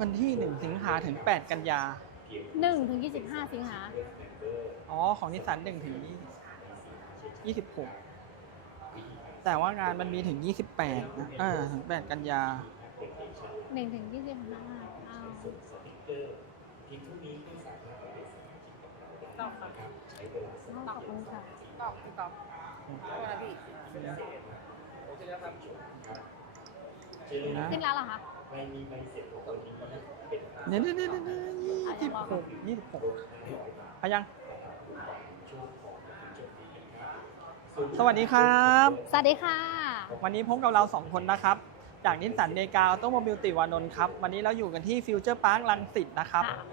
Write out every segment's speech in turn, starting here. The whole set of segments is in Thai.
วันที่ 1 สิงหาถึง 8 กันยา 1ถึง25 สิงหาอ๋อ ของนิสสัน1ถึง26 แต่ว่างานมันมีถึง 28นะเออถึง8กันยา1ถึง25อ้าวตอบค่ะขอบคุณค่ะตอบตอบโทษนะพี่นะขึ้นแล้วเหรอคะ เดี๋ยวเดี๋ยวเดี๋ยวเดี๋ยวยี่สิบหกยี่สิบหกเอายัง สวัสดีครับ สวัสดีค่ะ วันนี้พบกับเราสองคนนะครับ จากนิสสันเมกาออโตโมบิลติวานนท์ครับ วันนี้เราอยู่กันที่ฟิวเจอร์พาร์คลังสิตนะครับค่ะ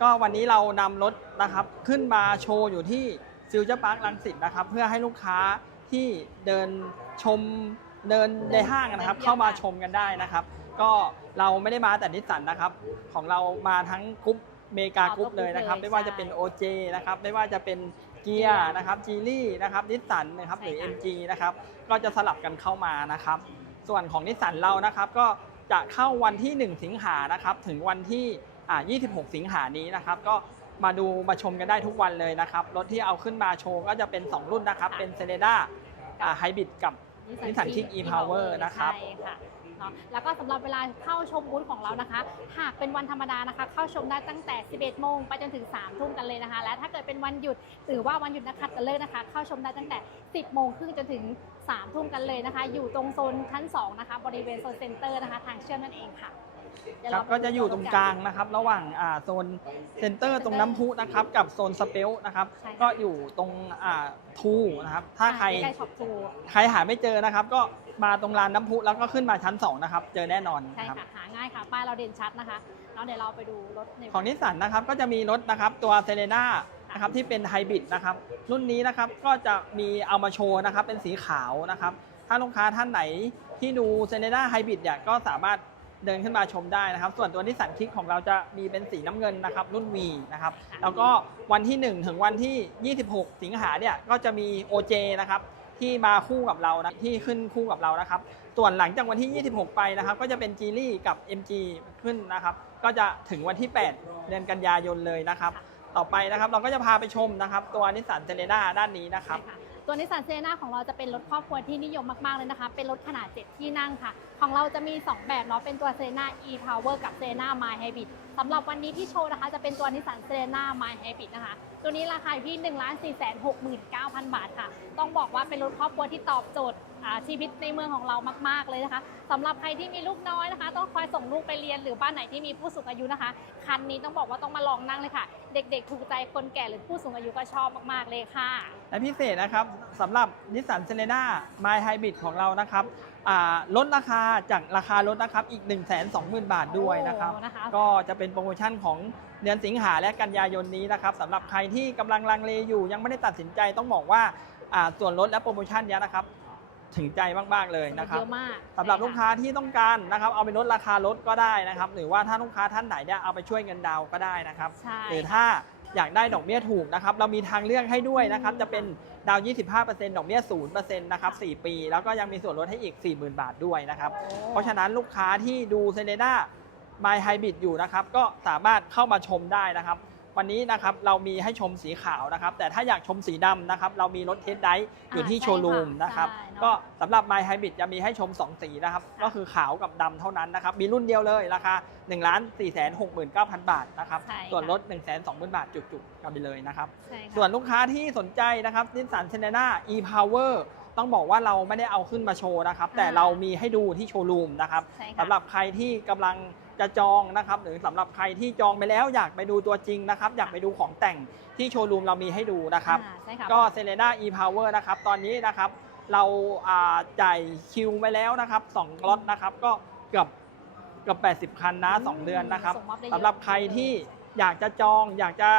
ก็วันนี้เรานำรถนะครับ ขึ้นมาโชว์อยู่ที่ฟิวเจอร์พาร์คลังสิตนะครับ เพื่อให้ลูกค้าที่เดินชมเดินในห้างนะครับ เข้ามาชมกันได้นะครับ ก็เราไม่ได้มาแต่นิสสันนะครับ ของเรามาทั้งกรุ๊ปเมกากรุ๊ปเลยนะครับ ไม่ว่าจะเป็น OJ นะครับ ไม่ว่าจะเป็นเกียร์นะครับจีลี่นะครับนิสสันนะครับหรือ MG นะครับ ก็จะสลับกันเข้ามานะครับ ส่วนของนิสสันเรานะครับก็จะเข้าวันที่ 1 สิงหานะครับ ถึงวันที่อ่า26 สิงหานี้นะครับ ก็มาดูมาชมกันได้ทุกวันเลยนะครับ รถที่เอาขึ้นมาโชว์ก็จะเป็น 2 รุ่นนะครับ เป็นเซเลด้าไฮบริดกับนิสสัน Kick e-Power นะครับใช่ค่ะ เนาะแล้วก็สำหรับเวลาเข้าชมบูธของเรานะคะ หากเป็นวันธรรมดานะคะ เข้าชมได้ตั้งแต่ 11 โมงไปจนถึง 3 ทุ่มกันเลยนะคะ และถ้าเกิดเป็นวันหยุดหรือว่าวันหยุดนักขัตฤกษ์นะคะ เข้าชมได้ตั้งแต่ 10 โมงครึ่งจนถึง 3 ทุ่มกันเลยนะคะ อยู่ตรงโซนชั้น 2 นะคะ บริเวณโซนเซ็นเตอร์นะคะ ทางเชื่อมนั่นเองค่ะ ครัเราบไปก็จะอยู่ตรงกลางนะครับ ระหว่างอ่าโซนเซ็นเตอร์ตรงน้ำพุนะครับ กับโซนสเปลนะครับ ใช่ค่ะ ก็อยู่ตรงอ่าทูนะครับ ถ้าใครใกล้ช็อปทูใครหาไม่เจอนะครับ ก็มาตรงลานน้ำพุแล้วก็ขึ้นมาชั้น2นะครับ เจอแน่นอนใช่นะครับ ค่ะหาง่ายค่ะ ป้ายเราเด่นชัดนะคะแล้วเดี๋ยวเราไปดูรถในของนิสสันนะครับก็จะมีรถนะครับตัวเซเลน่านะครับที่เป็นไฮบริดนะครับรุ่นนี้นะครับก็จะมีเอามาโชว์นะครับเป็นสีขาวนะครับ ถ้าลูกค้าท่านไหนที่ดูเซเลน่าไฮบริดเนี่ยก็สามารถ เดินขึ้นมาชมได้นะครับ ส่วนตัวนิสสันคิกของเราจะมีเป็นสีน้ำเงินนะครับ รุ่น V นะครับ แล้วก็วันที่ 1 ถึงวันที่ 26 สิงหาเนี่ยก็จะมี OJ นะครับที่มาคู่กับเรานะที่ขึ้นคู่กับเรานะครับ ส่วนหลังจากวันที่ 26 ไปนะครับ ก็จะเป็น g ีลี่กับ MG ขึ้นนะครับ ก็จะถึงวันที่ 8 เดือนกันยายนเลยนะครับ ต่อไปนะครับเราก็จะพาไปชมนะครับ ตัวนิสสันเซเลน่าด้านนี้นะครับใช่ค่ะ ตัวนิสสันเซนาของเราจะเป็นรถครอบครัวที่นิยมมาก ๆ เลยนะคะ เป็นรถขนาด 7 ที่นั่งค่ะ ของเราจะมี 2 แบบเนาะ เป็นตัวเซนา e power กับเซนา my hybrid สำหรับวันนี้ที่โชว์นะคะ จะเป็นตัวนิสสันเซนา my hybrid นะคะ ตัวนี้ราคาอยู่ที่ 1 4 6 9 0 0 0 บาทค่ะ ต้องบอกว่าเป็นรถครอบครัวที่ตอบโจทย์ ชีวิตในเมืองของเรามาก ๆ เลยนะคะสำหรับใครที่มีลูกน้อยนะคะ ต้องคอยส่งลูกไปเรียนหรือบ้านไหนที่มีผู้สูงอายุนะคะ คันนี้ต้องบอกว่าต้องมาลองนั่งเลยค่ะ เด็กๆ ถูกใจคนแก่หรือผู้สูงอายุก็ชอบมาก ๆ เลยค่ะ และพิเศษนะครับสำหรับนิสสันเซเลน่า My Hybrid ของเรานะครับอ่าลดราคาจากราคารถนะครับอีก 1 2 0 0 0 0 บาทด้วยนะครับโอ้นะคะก็จะเป็นโปรโมชั่นของเดือนสิงหาและกันยายนนี้นะครับสำหรับใครที่กำลังลังเลอยู่ยังไม่ได้ตัดสินใจต้องบอกว่าอ่าส่วนลดและโปรโมชั่นเนี้ยนะครับ ถึงใจมากๆเลยนะครับเยอะมากสำหรับใช่ะลูกค้าที่ต้องการนะครับ เอาไปลดราคารถก็ได้นะครับ หรือว่าถ้าลูกค้าท่านไหนเนี่ยเอาไปช่วยเงินดาวน์ก็ได้นะครับใช่หรือถ้าอยากได้ดอกเบี้ยถูกนะครับ เรามีทางเลือกให้ด้วยนะครับ จะเป็นดาวน์25%ดอกเบี้ย 0%นะครับ 4 ปี แล้วก็ยังมีส่วนลดให้อีก 40,000 บาทด้วยนะครับโอ้เพราะฉะนั้นลูกค้าที่ดูเซเ e น่า My Hybrid อยู่นะครับ ก็สามารถเข้ามาชมได้นะครับ วันนี้นะครับเรามีให้ชมสีขาวนะครับ แต่ถ้าอยากชมสีดำนะครับ เรามีรถเทสไดร์อยู่ที่อ่าโชว์รูมใช่ค่ะนะครับใช่เนอะ ก็สำหรับ My Hybrid จะมีให้ชม 2 สีนะครับ ก็คือขาวกับดำเท่านั้นนะครับ มีรุ่นเดียวเลยราคา1 4 6 9 0 0 0บาทนะครับใช่ค่ะส่วนลด1 2 0 0 0 0 บาทจุกๆกันไปเลยนะครับ ใช่ค่ะ ส่วนลูกค้าที่สนใจนะครับนิสสันเซเนน่า e-power ต้องบอกว่าเราไม่ได้เอาขึ้นมาโชว์นะครับ แต่อ่า เรามีให้ดูที่โชว์รูมนะครับใช่ค่ะ สำหรับใครที่กำลัง จะจองนะครับหรือสำหรับใครที่จองไปแล้วอยากไปดูตัวจริงนะครับอยากไปดูของแต่งที่โชว์รูมเรามีให้ดูนะครับอ่าใช่ค่ะก็เซเลน่า e-power นะครับตอนนี้นะครับเราอ่าจ่ายคิวไปแล้วนะครับ2ล็อตนะครับก็เกือบเกือบ80 คันนะ 2 เดือนนะครับส่งมอบได้เยอะสำหรับใครที่อยากจะจองอยากจะ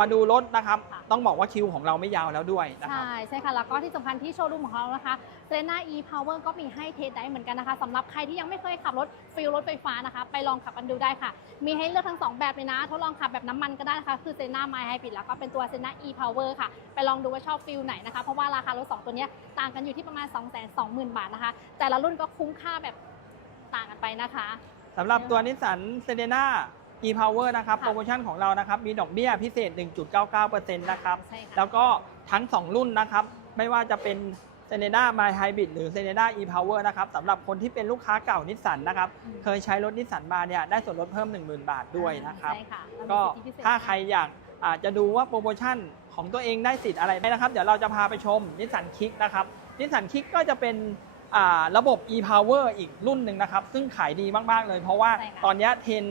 มาดูรถนะครับค่ะต้องบอกว่าคิวของเราไม่ยาวแล้วด้วยนะครับ ใช่ใช่ค่ะ แล้วก็ที่สำคัญที่โชว์รูมของเรานะคะเซนา e power ก็มีให้เทสได้เหมือนกันนะคะสำหรับใครที่ยังไม่เคยขับรถฟิลรถไฟฟ้านะคะ ไปลองขับกันดูได้ค่ะ มีให้เลือกทั้ง 2 แบบเลยนะ ทดลองขับแบบน้ำมันก็ได้นะคะ คือเซนา my hybrid แล้วก็เป็นตัวเซนา e power ค่ะ ไปลองดูว่าชอบฟิลไหนนะคะ เพราะว่าราคารถ 2 ตัวเนี้ยต่างกันอยู่ที่ประมาณ 2 2 0 0 0 0 บาทนะคะ แต่ละรุ่นก็คุ้มค่าแบบต่างกันไปนะคะสำหรับตัวนิสสันเซเ e น่า e-power นะครับ ค่ะโปรโมชั่นของเรานะครับ มีดอกเบี้ยพิเศษ 1.99%นะครับ ใช่ค่ะ แล้วก็ทั้ง 2 รุ่นนะครับ ไม่ว่าจะเป็นเซเ e น่า My Hybrid หรือเซเ e น่า e-power นะครับสำหรับคนที่เป็นลูกค้าเก่านิสสันนะครับ อืมเคยใช้รถนิสสันมาเนี่ย ได้ส่วนลดเพิ่ม 10,000 บาทด้วยนะครับ ใช่ค่ะก็เรมีสิทธิพิเศษถ้าใครอยากอาจจะดูว่าโปรโมชั่นของตัวเองได้สิทธิ์อะไรไหมนะครับ เดี๋ยวเราจะพาไปชมนิสสันคิกนะครับนิสสันคิกก็จะเป็นอ่าระบบ e-power อีกรุ่นหนึ่งนะครับ ซึ่งขายดีมาก ๆ เลย เพราะว่าใช่ค่ะ ตอนเนี้เทรน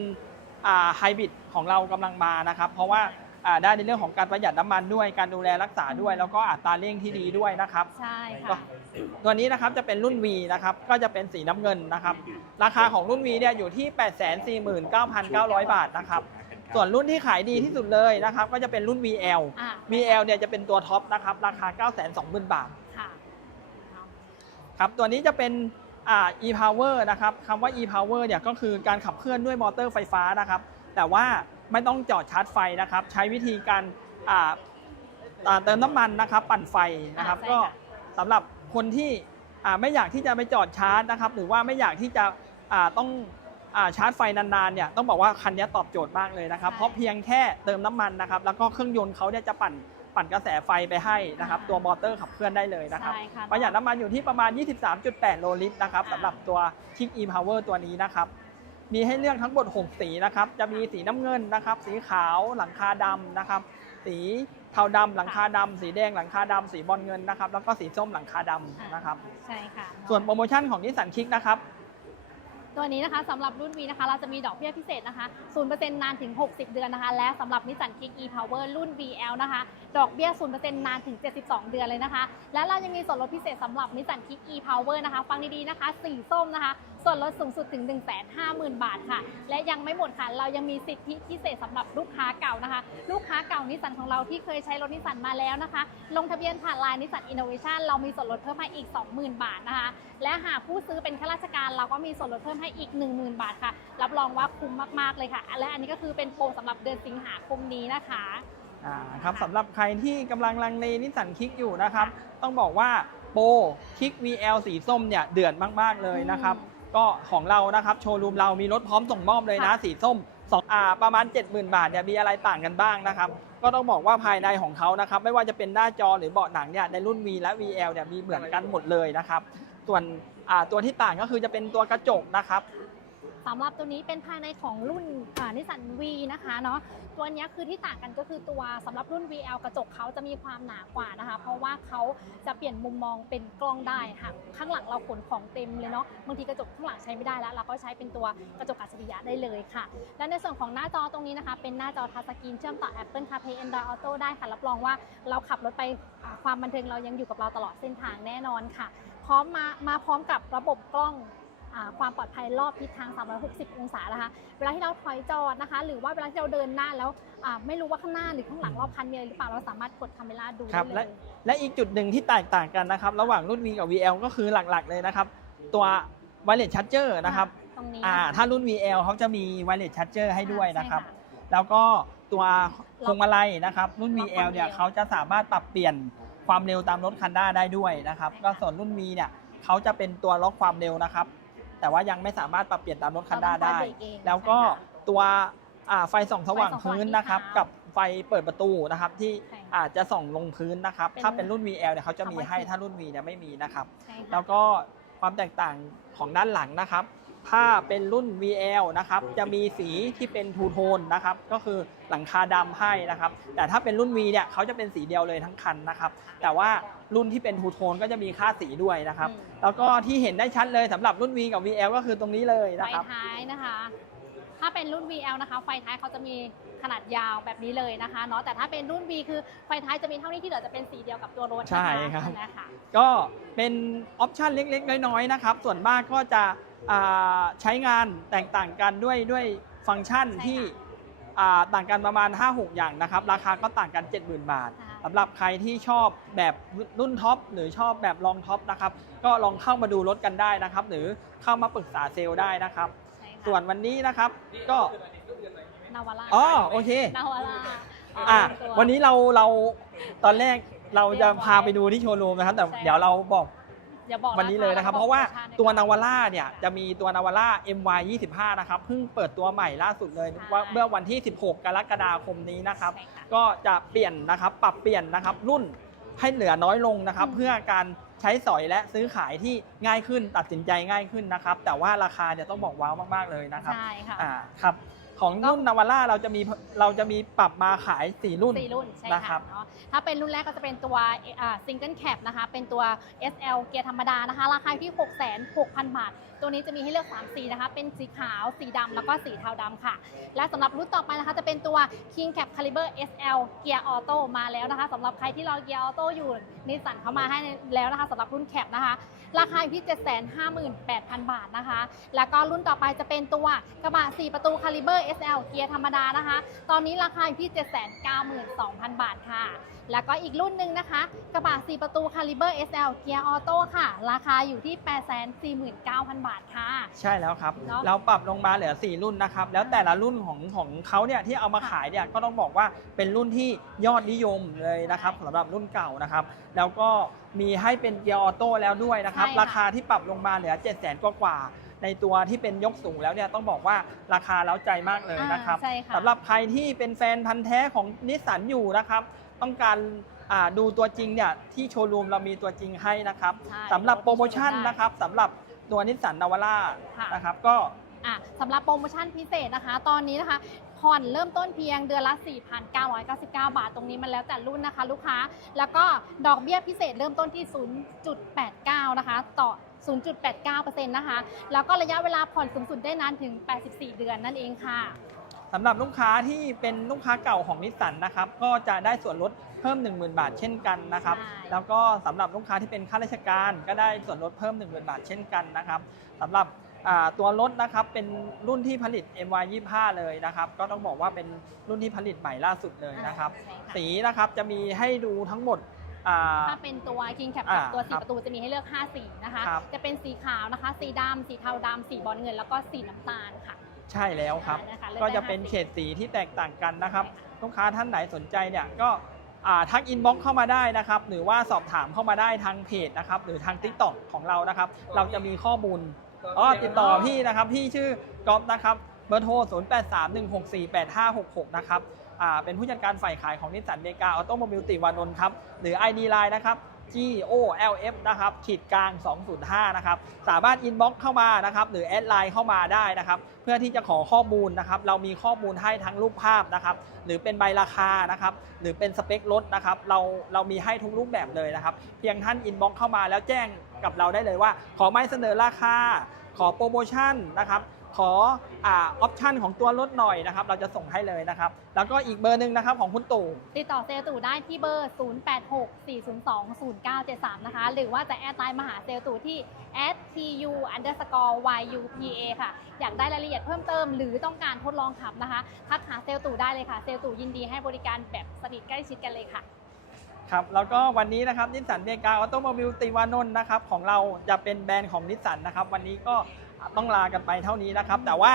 ไฮบริดของเรากำลังมานะครับ เพราะว่าอ่าได้ในเรื่องของการประหยัดน้ำมันด้วยการดูแลรักษาด้วย แล้วก็อัตราเร่งที่ดีด้วยนะครับใช่ก็ค่ะตัวนี้นะครับจะเป็นรุ่น V นะครับก็จะเป็นสีน้ำเงินนะครับ ราคาของรุ่น V เนี่ยอยู่ที่ 849,900 บาทนะครับส่วนรุ่นที่ขายดีที่สุดเลยนะครับ ก็จะเป็นรุ่น VL อะ VL เนี่ยจะเป็นตัวท็อปนะครับ ราคา 920,000 บาทค่ะครับตัวนี้จะเป็นอ่า e-power นะครับคำว่า e-power เนี่ยก็คือการขับเคลื่อนด้วยมอเตอร์ไฟฟ้านะครับ แต่ว่าไม่ต้องจอดชาร์จไฟนะครับ ใช้วิธีการอ่าอ่าเติมน้ำมันนะครับ ปั่นไฟนะครับอ่าใช่ก็ค่ะสำหรับคนที่อ่าไม่อยากที่จะไปจอดชาร์จนะครับ หรือว่าไม่อยากที่จะอ่าต้องอาชาร์จไฟนานๆเนี่ยต้องบอกว่าคันนี้ตอบโจทย์มากเลยนะครับ เพราะเพียงแค่เติมน้ำมันนะครับ แล้วก็เครื่องยนต์เขาเนี่ยจะปั่น ปั่นกระแสไฟไปให้นะครับ ตัวมอเตอร์ขับเคลื่อนได้เลยนะครับ ใช่ค่ะประหยัดน้ำมันอยู่ที่ประมาณ 23.8 โลลิตรนะครับอ่าสำหรับตัว Kick e-power ตัวนี้นะครับ มีให้เลือกทั้งหมด6สีนะครับ จะมีสีน้ำเงินนะครับ สีขาวหลังคาดำนะครับ สีเทาดำหลังคาดำสีแดงหลังคาดำสีบอลเงินนะครับ แล้วก็สีส้มหลังคาดำนะครับ ใช่ค่ะส่วนโปรโมชั่นของนิสสันคิกนะครับ ตัวนี้นะคะสำหรับรุ่น V นะคะ เราจะมีดอกเบี้ยพิเศษนะคะ 0%นานถึง 60 เดือนนะคะ และสำหรับนิสสันคิก e-power รุ่น VL นะคะ ดอกเบี้ย 0%นานถึง 72 เดือนเลยนะคะ และเรายังมีส่วนลดพิเศษสำหรับนิสสันคิก e-power นะคะ ฟังดีๆนะคะ สีส้มนะคะ ส่วนลดสูงสุดถึง 150,000 บาทค่ะ และยังไม่หมดค่ะ เรายังมีสิทธิพิเศษสำหรับลูกค้าเก่านะคะ ลูกค้าเก่านิสสันของเราที่เคยใช้รถนิสสันมาแล้วนะคะ ลงทะเบียนผ่านไลน์นิสสันอินโนเวชันเรามีส่วนลดเพิ่มให้อีก 20,000 บาทนะคะ และหากผู้ซื้อเป็นข้าราชการเราก็มีส่วนลดเพิ่มให้อีก 10,000 บาทค่ะ รับรองว่าคุ้มมากๆเลยค่ะ และอันนี้ก็คือเป็นโปรสำหรับเดือนสิงหาคมนี้นะคะอ่าครับสำหรับใครที่กำลังลังเลนิสสันคิกอยู่นะครับ ต้องบอกว่าโปรคิก VL สีส้มเนี่ยเดือดมาก ๆ เลยนะครับอืม ก็ของเรานะครับโชว์รูมเรามีรถพร้อมส่งมอบเลยนะค่ะสีส้มสองอ่าประมาณ 70,000 บาทเนี่ยมีอะไรต่างกันบ้างนะครับ ก็ต้องบอกว่าภายในของเขานะครับ ไม่ว่าจะเป็นหน้าจอหรือเบาะหนังเนี่ยในรุ่น V และ VL เนี่ยมีเหมือนกันหมดเลยนะครับ ส่วนอ่าตัวที่ต่างก็คือจะเป็นตัวกระจกนะครับ สำหรับตัวนี้เป็นภายในของรุ่นนิสสัน V นะคะเนาะตัวนี้คือที่ต่างกันก็คือตัวสำหรับรุ่น VL กระจกเขาจะมีความหนากว่านะคะ เพราะว่าเขาจะเปลี่ยนมุมมองเป็นกล้องได้ค่ะข้างหลังเราขนของเต็มเลยเนาะบางทีกระจกข้างหลังใช้ไม่ได้แล้ว เราก็ใช้เป็นตัวกระจกอัจฉริยะได้เลยค่ะ และในส่วนของหน้าจอตรงนี้นะคะ เป็นหน้าจอทัชสกรีนเชื่อมต่อ Apple CarPlay Android Auto ได้ค่ะรับรองว่าเราขับรถไปความบันเทิงเรายังอยู่กับเราตลอดเส้นทางแน่นอนค่ะ พร้อมมามาพร้อมกับระบบกล้อง ความปลอดภัยรอบทิศทาง 360 องศานะคะ เวลาที่เราถอยจอดนะคะ หรือว่าเวลาที่เราเดินหน้าแล้วอ่าไม่รู้ว่าข้างหน้าหรือข้างหลังรอบคันมีอะไรหรือเปล่าเราสามารถกดคาเมล่าดูครัได้บเลและยและอีกจุดหนึ่งที่แตกต่างกันนะครับ ระหว่างรุ่น V กับ VL ก็คือหลักๆเลยนะครับ ตัว wireless charger นะครับตรงนี้อ่านะคะถ้ารุ่น VL เขาจะมี wireless charger ให้ด้วยนะครับใช่แล้วก็ตัวพวงมาลัยนะครับ รุ่นล็อกความ VL เนี่ยเร็วเขาจะสามารถปรับเปลี่ยนความเร็วตามรถคันหน้าได้ด้วยนะครับใช่ค่ะก็ส่วนรุ่น V เนี่ยเขาจะเป็นตัวล็อกความเร็วนะครับ แต่ว่ายังไม่สามารถปรับเปลี่ยนตามรถคันหน้าได้เราต้องคอยเบรกเองแล้วก็ใช่ค่ะตัวอ่าไฟส่องสว่างไฟส่องพื้นสว่างนะครับที่เท้ากับไฟเปิดประตูนะครับ ที่ใช่ค่ะอาจจะส่องลงพื้นนะครับเป็นถ้าเป็นรุ่น VL เนี่ยเขาจะมีเอาไว้ให้ติดถ้ารุ่น V เนี่ยไม่มีนะครับใช่ค่ะแล้วก็ความแตกต่างของด้านหลังนะครับ ถ้าเป็นรุ่น VL นะครับ จะมีสีที่เป็นทูโทนนะครับ ก็คือหลังคาดำให้นะครับ แต่ถ้าเป็นรุ่น V เนี่ยเขาจะเป็นสีเดียวเลยทั้งคันนะครับ แต่ว่ารุ่นที่เป็นทูโทนก็จะมีค่าสีด้วยนะครับอืมแล้วก็ที่เห็นได้ชัดเลยสำหรับรุ่น V กับ VL ก็คือตรงนี้เลยไฟนะครับ ท้ายนะคะ ถ้าเป็นรุ่น VL นะคะ ไฟท้ายเขาจะมีขนาดยาวแบบนี้เลยนะคะเนาะ แต่ถ้าเป็นรุ่น V คือไฟท้ายจะมีเท่านี้ที่เหลือจะเป็นสีเดียวกับตัวรถนะคะใช่ครับ นะคะ ก็เป็นออปชันเล็กๆ น้อยๆนะครับ ส่วนมากก็จะอ่า ใช้งานแตกต่างกันด้วยด้วยฟังก์ชันใช่ค่ะที่อ่าต่างกันประมาณ 5-6 อย่างนะครับ ราคาก็ต่างกัน 70,000 บาทใช่สำหรับใครที่ชอบแบบรุ่นท็อปหรือชอบแบบลองท็อปนะครับ ก็ลองเข้ามาดูรถกันได้นะครับ หรือเข้ามาปรึกษาเซลล์ได้นะครับใช่ค่ะส่วนวันนี้นะครับก็นาวาร่าอ๋อโอเคนาวาร่าอะเป็ตัวันนี้เราเราตอนแรกเราจะพาไปดูที่โชว์รูมนะครับ แต่ใช่เดี๋ยวเราบอก อย่าบอกวันนี้เลยนะครับแล้เพก็ราะว่าโปโมชั่นตัวให้นาวาร่าเนี่ยจะมีตัวนาวาร่า MY 25นะครับเพิ่งเปิดตัวใหม่ล่าสุดเลยใช่ว่าเมื่อวันที่ 16 กรกฎาคมนี้นะครับใช่ค่ะก็จะเปลี่ยนนะครับปรับเปลี่ยนนะครับรุ่นให้เหลือน้อยลงนะครับอืมเพื่อการใช้สอยและซื้อขายที่ง่ายขึ้นตัดสินใจง่ายขึ้นนะครับ แต่ว่าราคาเนี่ยต้องบอกว้าวมากๆเลยนะครับใช่ค่ะอ่าครับ ของก็รุ่นนาวาร่าเราจะมีเราจะมีปรับมาขาย 4 รุ่นสี่รุ่นใช่นะครัค่ะบ เนาะถ้าเป็นรุ่นแรกก็จะเป็นตัวซิงเกิลแคปนะคะ เป็นตัว SL เกียร์ธรรมดานะคะ ราคาที่ 6 6 0 0 0 บาท ตัวนี้จะมีให้เลือก 3 สีนะคะ เป็นสีขาว สีดำแล้วก็สีเทาดำค่ะ และสำหรับรุ่นต่อไปนะคะ จะเป็นตัว King Cap Caliber SL เกียร์ออโต้มาแล้วนะคะสำหรับใครที่รอเกียร์ออโต้อยู่นิสสันเข้ามาให้แล้วนะคะสำหรับรุ่นแคปนะคะ ราคาอยู่ที่ 758,000 บาทนะคะ แล้วก็รุ่นต่อไปจะเป็นตัวกระบะ4 ประตู Caliber SL เกียร์ธรรมดานะคะ ตอนนี้ราคาอยู่ที่ 792,000 บาทค่ะ แล้วก็อีกรุ่นหนึ่งนะคะ กระบะ 4 ประตู Caliber SL เกียร์ออโต้ค่ะ ราคาอยู่ที่ 849,000 บาทค่ะ ใช่แล้วครับ เนอะเราปรับลงมาเหลือ 4 รุ่นนะครับ แล้วแต่ละรุ่นของของเขาเนี่ยที่เอามาขายเนี่ยก็ต้องบอกว่าเป็นรุ่นที่ยอดนิยมเลยนะครับสำหรับรุ่นเก่านะครับ แล้วก็มีให้เป็นเกียร์ออโต้แล้วด้วยนะครับ ใช่ค่ะ ราคาที่ปรับลงมาเหลือ 7 0 0 0 0 0กว่ากว่าๆ ในตัวที่เป็นยกสูงแล้วเนี่ยต้องบอกว่าราคาเล้าใจมากเลยนะครับอ่าใช่ค่ะ สำหรับใครที่เป็นแฟนพันธ์แท้ของนิสสันอยู่นะครับ ต้องการอ่าดูตัวจริงเนี่ยที่โชว์รูมเรามีตัวจริงให้นะครับใช่สำหรับโปรโมชั่นนะครับสำหรับตัวนิสสันนาวาร่าค่ะ นะครับก็ อะสำหรับโปรโมชั่นพิเศษนะคะ ตอนนี้นะคะ ผ่อนเริ่มต้นเพียงเดือนละ 4,999 บาท ตรงนี้มันแล้วแต่รุ่นนะคะ ลูกค้า แล้วก็ดอกเบี้ยพิเศษเริ่มต้นที่ 0.89 นะคะ ต่อ 0.89%นะคะ แล้วก็ระยะเวลาผ่อนสูงสุดได้นานถึง 84 เดือนนั่นเองค่ะสำหรับลูกค้าที่เป็นลูกค้าเก่าของนิสสันนะครับก็จะได้ส่วนลดเพิ่ม 10,000 บาทเช่นกันนะครับใช่แล้วก็สำหรับลูกค้าที่เป็นข้าราชการ ก็ได้ส่วนลดเพิ่ม 10,000 บาทเช่นกันนะครับสำหรับอ่า ตัวรถนะครับเป็นรุ่นที่ผลิต MY25 เลยนะครับ ก็ต้องบอกว่าเป็นรุ่นที่ผลิตใหม่ล่าสุดเลยนะครับ ใช่ค่ะสีนะครับจะมีให้ดูทั้งหมดอ่า ถ้าเป็นตัว King Cap อ่ากับตัวครับ4ประตูจะมีให้เลือก 5 สีนะคะ ครับ จะเป็นสีขาวนะคะ สีดำสีเทาดำสีบอลเงิน แล้วก็สีน้ำตาลค่ะ ใช่แล้วครับอ่านะคะเลือกก็ได้จะเป็นห้าสีเฉดสีที่แตกต่างกันนะครับใช่ค่ะลูกค้าท่านไหนสนใจเนี่ยก็อ่าทักอินบ็อกเข้ามาได้นะครับ หรือว่าสอบถามเข้ามาได้ทางเพจนะครับ หรือทาง t ิ k t o k ของเรานะครับ เราจะมีข้อมูล อ๋อติดต่อพี่นะครับ พี่ชื่อก๊อฟนะครับ เบอร์โทร 0831648566 นะครับ อ่า เป็นผู้จัดการฝ่ายขายของนิสสันเมกาออโตโมบิลติวานนท์ครับ หรือ ID Line นะครับ G O L F นะครับขีดกลาง 205 นะครับ สามารถอินบ็อกเข้ามานะครับ หรือแอดไลน์เข้ามาได้นะครับ เพื่อที่จะขอข้อมูลนะครับ เรามีข้อมูลให้ทั้งรูปภาพนะครับ หรือเป็นใบราคานะครับ หรือเป็นสเปครถนะครับ เราเรามีให้ทุกรูปแบบเลยนะครับ เพียงท่านอินบ็อกเข้ามาแล้วแจ้งกับเราได้เลยว่า ขอไม่เสนอราคา ขอโปรโมชั่นนะครับ ขออ่าออปชันของตัวรถหน่อยนะครับ เราจะส่งให้เลยนะครับ แล้วก็อีกเบอร์หนึ่งนะครับของคุณตู่ติดต่อเซลลตู่ได้ที่เบอร์ 0864020973 นะคะ หรือว่าจะแอดไลน์มาหาเซลลตู่ที่ @tu underscore yupa ค่ะ อยากได้รายละเอียดเพิ่มเติม หรือต้องการทดลองขับนะคะทักหาเซลลตู่ได้เลยค่ะ เซลลตู่ยินดีให้บริการแบบสนิทใกล้ชิดกันเลยค่ะครับแล้วก็วันนี้นะครับนิสสันเมกาออโตโมบิลติวานนท์นะครับของเราจะเป็นแบรนด์ของนิสสันนะครับ วันนี้ก็ ต้องลากันไปเท่านี้นะครับ แต่ว่า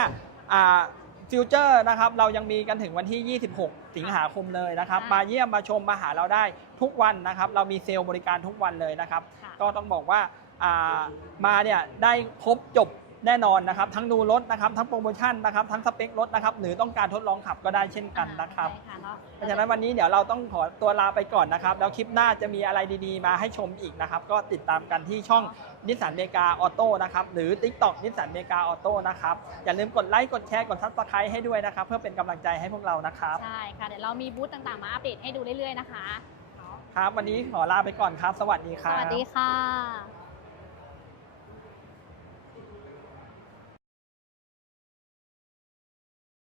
ฟิวเจอร์นะครับเรายังมีกันถึงวันที่ 26 สิงหาคมเลยนะครับค่ะมาเยี่ยมมาชมมาหาเราได้ทุกวันนะครับ เรามีเซลล์บริการทุกวันเลยนะครับค่ะก็ต้องบอกว่าอ่ามาเนี่ยได้ครบจบแน่นอนนะครับ ทั้งดูรถนะครับ ทั้งโปรโมชั่นนะครับ ทั้งสเปครถนะครับ หรือต้องการทดลองขับก็ได้เช่นกันนะครับใช่ค่ะเนาะเพราะฉะนั้นวันนี้เดี๋ยวเราต้องขอตัวลาไปก่อนนะครับ แล้วคลิปหน้าจะมีอะไรดีๆ มาให้ชมอีกนะครับ ก็ติดตามกันที่ช่อง นิสสันเมกาออโต้นะครับหรือ TikTok นิสสันเมกาออโต้นะครับอย่าลืมกดไลค์กดแชร์กดซับสไครต์ให้ด้วยนะครับ เพื่อเป็นกำลังใจให้พวกเรานะครับ ใช่ค่ะ เดี๋ยวเรามีบูธต่างๆ มาอัปเดตให้ดูเรื่อยๆนะคะ ครับ วันนี้ขอลาไปก่อนครับ สวัสดีคสรับ วัสดีค่ะ